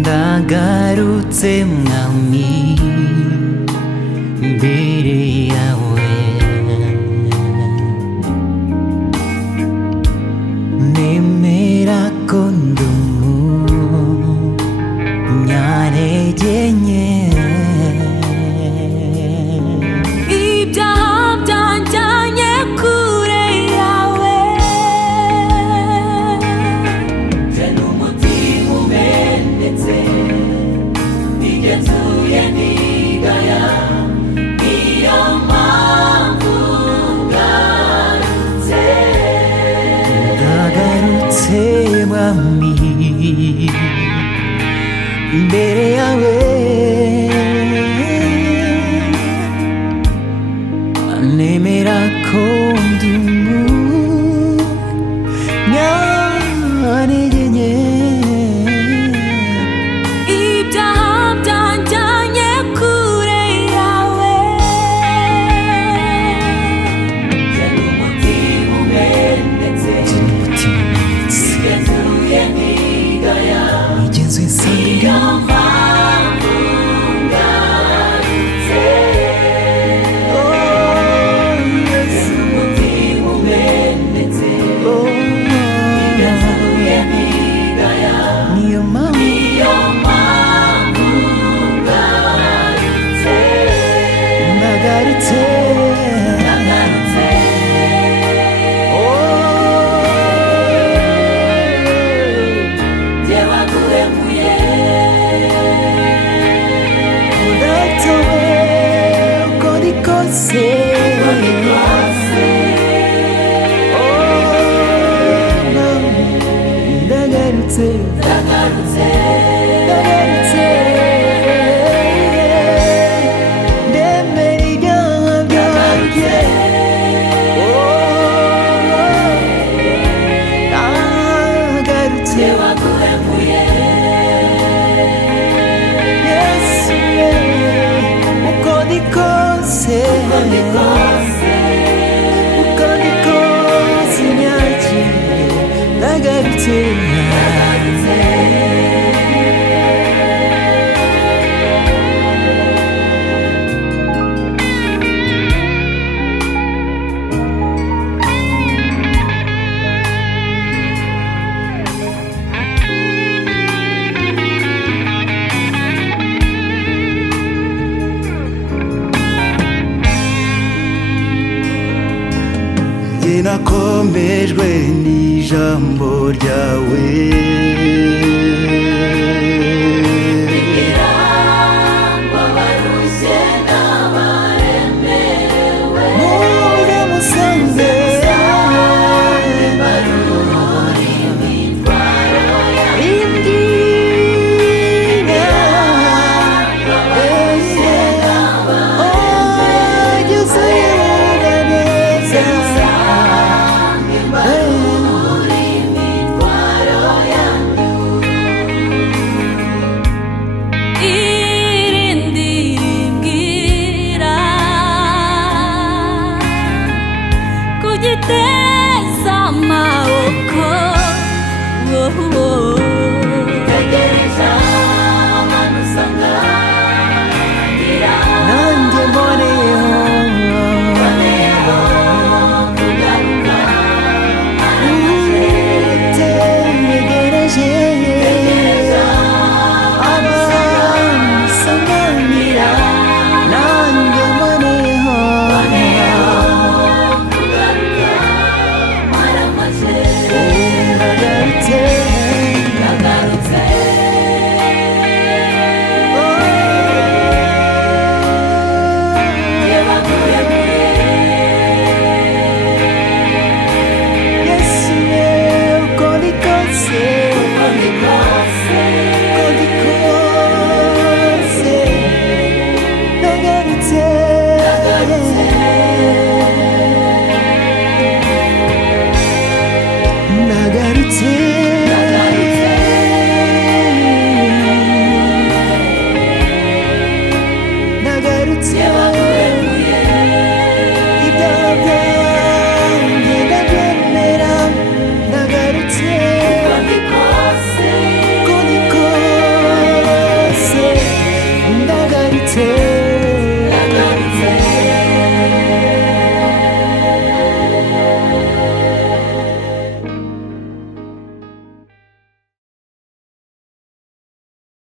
ndagarutse mwami imbere yawe, nemera ko ndi umunyantege nke. Ibyaha byanjyanye kure yawe, nje n'umutima umenetse, nigenzuye nigaya, niyo mpamvu ndagarutse mwami imbere yawe, nemera ko ndi umunyantege nke. Ibyaha byanjyanye kure yawe, nje n'umutima umenetse, nigenzuye nigaya, nigenzuye nsanga nakomejwe n'ijambo ryawe, ngo abarushye n'abaremerewe muze musange barura imitwaro yanjye. Ngo abarushye n'abaremerewe teza amaboko, tegereje abantu usanganira, nanjye mboneyeho kugaruka tegereje abantu usanganira, nanjye mboneyeho nagarutse